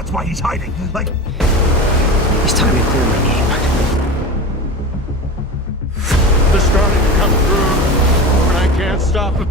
That's why he's hiding. Like, It's time to clear my name. They're starting to come through, and I can't stop them.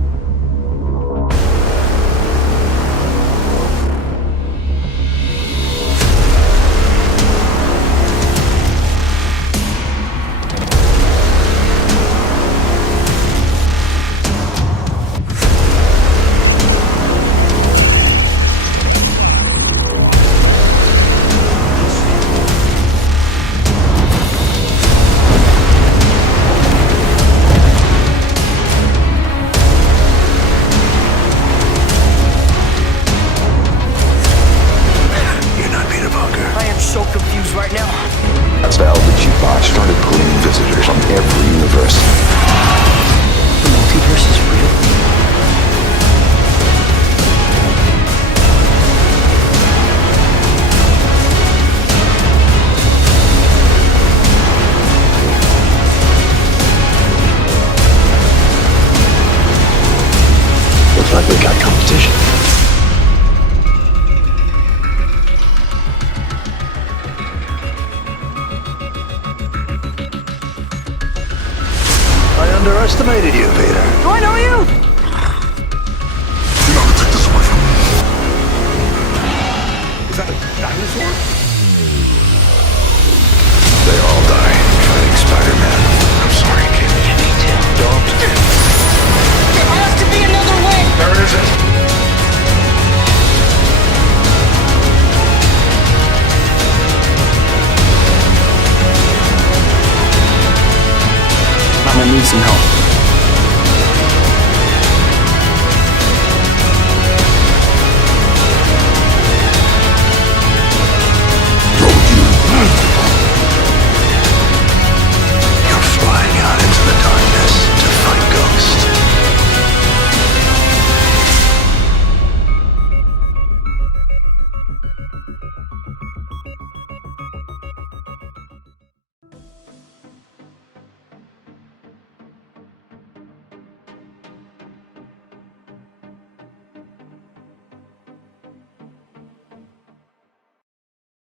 So confused right now. A spell that you bought started pulling visitors from every universe. The multiverse is real. Looks like we got competition. I underestimated you, Peter. Do I know you? you're not gonna take this away from me. Is that a dinosaur? They all die fighting Spider-Man. I'm sorry, kid. Me too. Don't. There has to be another way. There isn't. I'm gonna need some help.